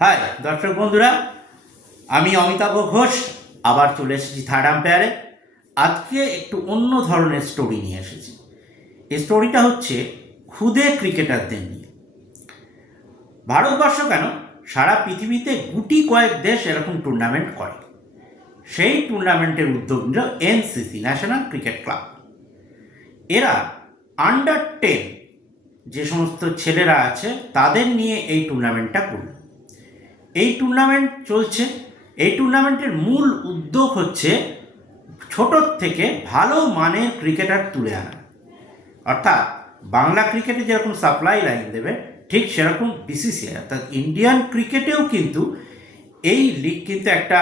High দর্শক বন্ধুরা, আমি অমিতাভ ঘোষ আবার চলে এসেছি থার্ড আম্পায়ারে। আজকে একটু অন্য ধরনের স্টোরি নিয়ে এসেছি। এই স্টোরিটা হচ্ছে খুদে ক্রিকেটারদের নিয়ে। ভারতবর্ষ কেন, সারা পৃথিবীতে গুটি কয়েক দেশ এরকম টুর্নামেন্ট করে। সেই টুর্নামেন্টের উদ্যোগ নিল এনসিসি, ন্যাশনাল ক্রিকেট ক্লাব। এরা আন্ডার 10 যে সমস্ত ছেলেরা আছে তাদের নিয়ে এই টুর্নামেন্টটা করল। এই টুর্নামেন্ট চলছে। এই টুর্নামেন্টের মূল উদ্যোগ হচ্ছে ছোটোর থেকে ভালো মানের ক্রিকেটার তুলে আনা। অর্থাৎ বাংলা ক্রিকেটে যেরকম সাপ্লাই লাইন দেবে, ঠিক সেরকম বিসিসিআই অর্থাৎ ইন্ডিয়ান ক্রিকেটেও কিন্তু এই লিগ কিন্তু একটা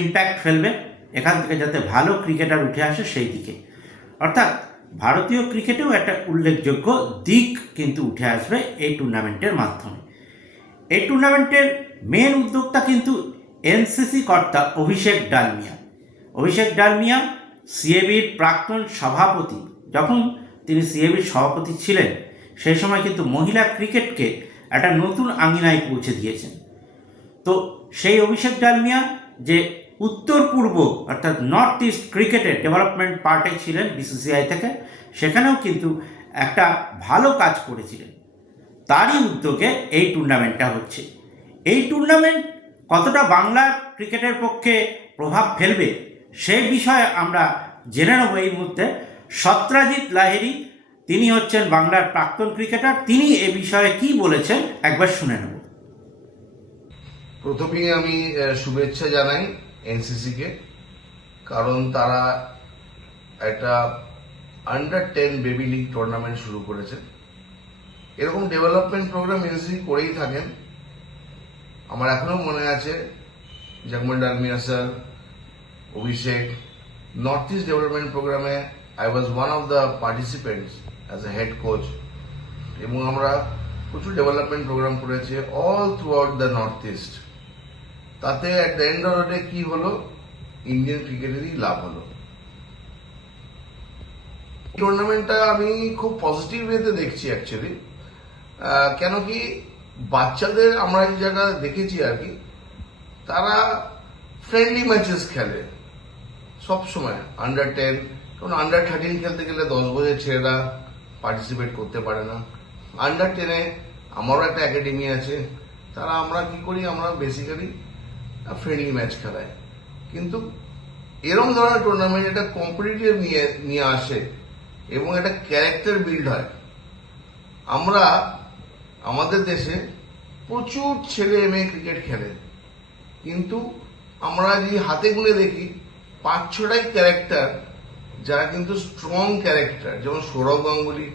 ইম্প্যাক্ট ফেলবে এখান থেকে, যাতে ভালো ক্রিকেটার উঠে আসে সেই দিকে। অর্থাৎ ভারতীয় ক্রিকেটেও একটা উল্লেখযোগ্য দিক কিন্তু উঠে আসবে এই টুর্নামেন্টের মাধ্যমে। এই টুর্নামেন্টের মেন উদ্যোক্তা কিন্তু এনসিসি কর্তা অভিষেক ডালমিয়া। অভিষেক ডালমিয়া সিএবির প্রাক্তন সভাপতি। যখন তিনি সিএবির সভাপতি ছিলেন সেই সময় কিন্তু মহিলা ক্রিকেটকে একটা নতুন আঙিনায় পৌঁছে দিয়েছেন। তো সেই অভিষেক ডালমিয়া যে উত্তর পূর্ব অর্থাৎ নর্থ ইস্ট ক্রিকেটের ডেভেলপমেন্ট পার্টে ছিলেন বিসিসিআই থেকে, সেখানেও কিন্তু একটা ভালো কাজ করেছিলেন। তারই উদ্যোগে এই টুর্নামেন্টটা হচ্ছে। এই টুর্নামেন্ট কতটা বাংলা ক্রিকেটের পক্ষে প্রভাব ফেলবে সেই বিষয়ে আমরা জেনে নেব এই মুহূর্তে। সত্রাজিৎ লাহিড়ী, তিনি হচ্ছেন বাংলার প্রাক্তন ক্রিকেটার। তিনি এ বিষয়ে কি বলেছেন একবার শুনে নেব। প্রথমেই আমি শুভেচ্ছা জানাই এনসিসিকে, কারণ তারা একটা আন্ডার 10 বেবি লিগ টুর্নামেন্ট শুরু করেছে। এরকম ডেভেলপমেন্ট প্রোগ্রাম এনসিসি করেই থাকেন। আমার এখনো মনে আছে Jagmohan Dalmiya sir, Abhishek, north east development প্রোগ্রামে I was one of the participants as a head coach, এবং আমরা প্রচুর ডেভেলপমেন্ট প্রোগ্রাম করেছি all throughout the north east. তাতে at the end of the day কি হলো, ইন্ডিয়ান ক্রিকেটেরই লাভ হলো। টুর্নামেন্টটা আমি খুব পজিটিভ ওয়েতে দেখছি অ্যাকচুয়ালি। কেন কি বাচ্চাদের আমরা এই জায়গা দেখেছি আর কি, তারা ফ্রেন্ডলি ম্যাচেস খেলে সবসময় আন্ডার 10। কারণ আন্ডার 13 খেলতে গেলে 10 বছরের ছেলেরা পার্টিসিপেট করতে পারে না। আন্ডার 10-এ আমারও একটা একাডেমি আছে, তারা আমরা কি করি, আমরা বেসিক্যালি ফ্রেন্ডলি ম্যাচ খেলাই। কিন্তু এরকম ধরনের টুর্নামেন্ট একটা কম্পিটিটিভ নিয়ে আসে এবং একটা ক্যারেক্টার বিল্ড হয়। আমরা আমাদের দেশে প্রচুর ছেলে মেয়ে ক্রিকেট খেলে, কিন্তু আমরা যদি হাতে গুনে দেখি 5-6টাই ক্যারেক্টার যারা কিন্তু স্ট্রং ক্যারেক্টার, যেমন সৌরভ গাঙ্গুলি,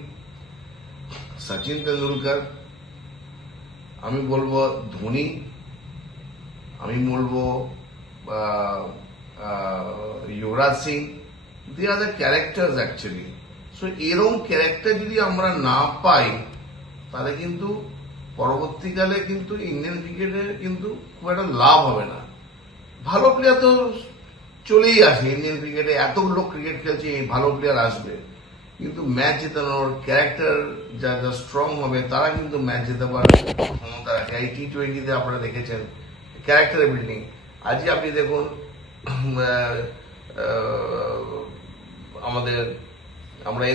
সচিন তেন্ডুলকার, আমি বলবো ধোনি, আমি বলবো Yuvraj Singh. They are the characters actually. So এরকম ক্যারেক্টার যদি আমরা না পাই তাহলে কিন্তু পরবর্তীকালে কিন্তু ইন্ডিয়ান ক্রিকেটের কিন্তু খুব একটা লাভ হবে না। ভালো প্লেয়ার তো চলেই আসে ইন্ডিয়ান ক্রিকেটে, এতগুলো ক্রিকেট খেলছে, ভালো প্লেয়ার আসবে, কিন্তু ম্যাচ জেতানোর ক্যারেক্টার যারা স্ট্রং হবে তারা কিন্তু ম্যাচ যেতে পারে ক্ষমতা রাখে। এই T20-তে আপনারা দেখেছেন ক্যারেক্টার বিল্ডিং। আজকে আপনি দেখুন আমরা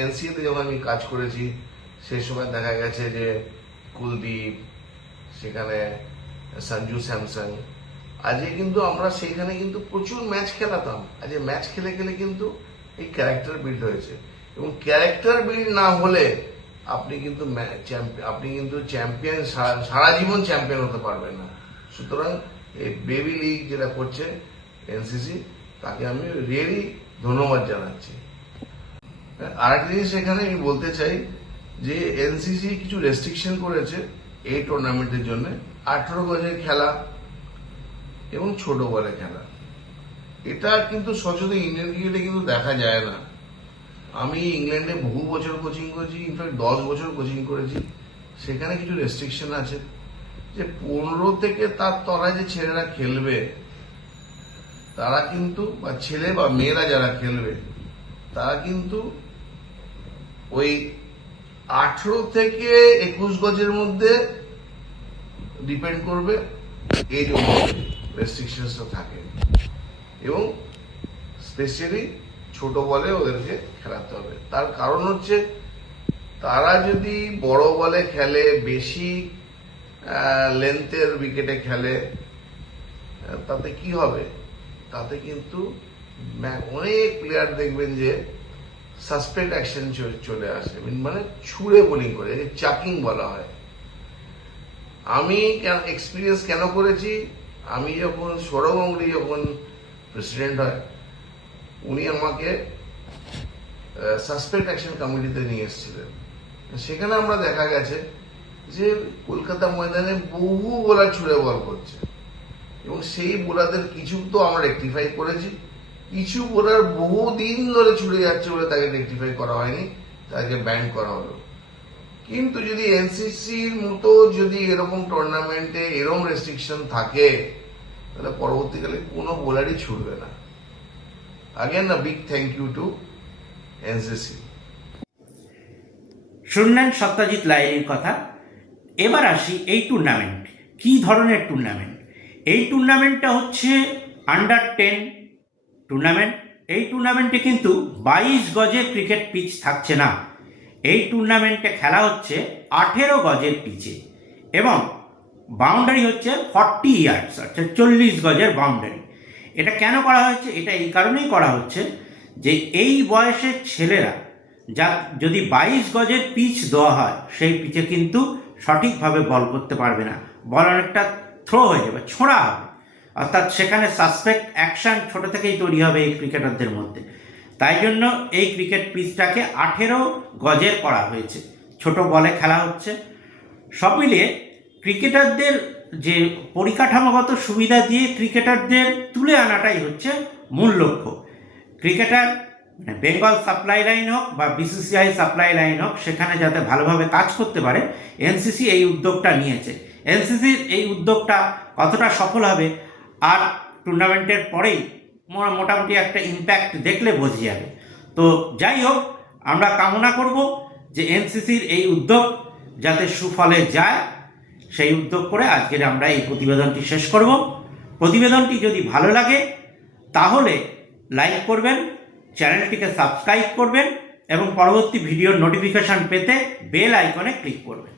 এনসিএতে যখন আমি কাজ করেছি সেই সময় দেখা গেছে যে কুলদীপ, সেখানে সঞ্জু স্যামসন, আজকে কিন্তু আমরা সেইখানে কিন্তু প্রচুর ম্যাচ খেলাতাম। আজকে ম্যাচ খেলে খেলে কিন্তু এই ক্যারেক্টার বিল্ড হয়েছে, এবং ক্যারেক্টার বিল্ড না হলে আপনি কিন্তু চ্যাম্পিয়ন সারা জীবন চ্যাম্পিয়ন হতে পারবেন না। সুতরাং এই বেবি লিগ যেটা করছে এনসিসি, তাকে আমি রিয়েলি ধন্যবাদ জানাচ্ছি। আরেকটা জিনিস এখানে আমি বলতে চাই যে এনসিসি কিছু রেস্ট্রিকশন করেছে এই টুর্নামেন্টের জন্য। 18 গজের খেলা এবং ছোট বলে খেলা, এটা কিন্তু সচরাচর ইন্ডিয়ান ক্রিকেটে কিন্তু দেখা যায় না। আমি ইংল্যান্ডে বহু বছর কোচিং করেছি, ইনফ্যাক্ট 10 বছর কোচিং করেছি। সেখানে কিছু রেস্ট্রিকশন আছে যে 15 থেকে তার তলায় যে ছেলেরা খেলবে তারা কিন্তু, বা ছেলে বা মেয়েরা যারা খেলবে তারা কিন্তু ওই 18 থেকে 21 গজের মধ্যে ডিপেন্ড করবে এজ অনুযায়ী রেস্ট্রিকশনসটা থাকে, এবং স্পেশালি ছোট বলে ওদেরকে খেলাতে হবে। তার কারণ হচ্ছে তারা যদি বড় বলে খেলে, বেশি লেন্থের উইকেটে খেলে, তাতে কি হবে, তাতে কিন্তু অনেক প্লেয়ার দেখবেন যে সাসপেক্ট অ্যাকশন চলে আসে, মানে ছুঁড়ে বোলিং করে, চাকিং বলা হয়। আমি এক্সপিরিয়েন্স কেন করেছি, আমি যখন সৌরভ গাঙ্গুলি যখন প্রেসিডেন্ট হয়, উনি আমাকে সাসপেক্ট অ্যাকশন কমিটিতে নিয়ে এসেছিলেন। সেখানে আমরা দেখা গেছে যে কলকাতা ময়দানে বহু বোলার ছুঁড়ে বল করছে, এবং সেই বোলারদের কিছু তো আমরা রেকটিফাই করেছি, কিছু বোলার বহুদিন ধরে ছুড়ে যাচ্ছে বলে তাকে রেকটিফাই করা হয়নি, তাকে ব্যান করা হলো। কিন্তু যদি এনসিসির মতো যদি এরকম টুর্নামেন্টে এরকম রেস্ট্রিকশন থাকে, তাহলে পরবর্তীকালে কোনো বোলারই ছুটবে না। Again a big thank you to NCC. শুনলেন সত্যজিৎ লাহিড়ীর কথা। এবার আসি এই টুর্নামেন্ট কি ধরনের টুর্নামেন্ট। এই টুর্নামেন্টটা হচ্ছে আন্ডার-10 টুর্নামেন্ট। এই টুর্নামেন্টে কিন্তু 22 গজের ক্রিকেট পিচ থাকছে না। এই টুর্নামেন্টে খেলা হচ্ছে 18 গজের পিচে, এবং বাউন্ডারি হচ্ছে 40 ইয়ার্ডস, অর্থাৎ 40 গজের বাউন্ডারি। এটা কেন করা হয়েছে? এটা এই কারণেই করা হচ্ছে যে এই বয়সের ছেলেরা যদি 22 গজের পিচ দেওয়া হয়, সেই পিচে কিন্তু সঠিকভাবে বল করতে পারবে না, বল অনেকটা থ্রো হয়ে যাবে, ছোঁড়া হবে, অর্থাৎ সেখানে সাসপেক্ট অ্যাকশন ছোট থেকেই তৈরি হবে এই ক্রিকেটারদের মধ্যে। তাই জন্য এই ক্রিকেট পিচটাকে 18 গজের করা হয়েছে, ছোট বলে খেলা হচ্ছে। সব মিলিয়ে ক্রিকেটারদের যে পরিকাঠামোগত সুবিধা দিয়ে ক্রিকেটারদের তুলে আনাটাই হচ্ছে মূল লক্ষ্য। ক্রিকেটার বেঙ্গল সাপ্লাই লাইন হোক বা বিসিসিআই সাপ্লাই লাইন হোক, সেখানে যাতে ভালোভাবে কাজ করতে পারে, এনসিসি এই উদ্যোগটা নিয়েছে। এনসিসির এই উদ্যোগটা কতটা সফল হবে আর টুর্নামেন্টের পরেই মোটামুটি একটা ইম্প্যাক্ট দেখলে বোঝা যাবে। তো যাই হোক, আমরা কামনা করব যে এনসিসির এই উদ্যোগ যাতে সুফলে যায়, সেই উদ্যোগ করে আজকের আমরা এই প্রতিবেদনটি শেষ করব। প্রতিবেদনটি যদি ভালো লাগে তাহলে লাইক করবেন, চ্যানেলটিকে সাবস্ক্রাইব করবেন, এবং পরবর্তী ভিডিওর নোটিফিকেশন পেতে বেল আইকনে ক্লিক করবেন।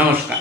নমস্কার।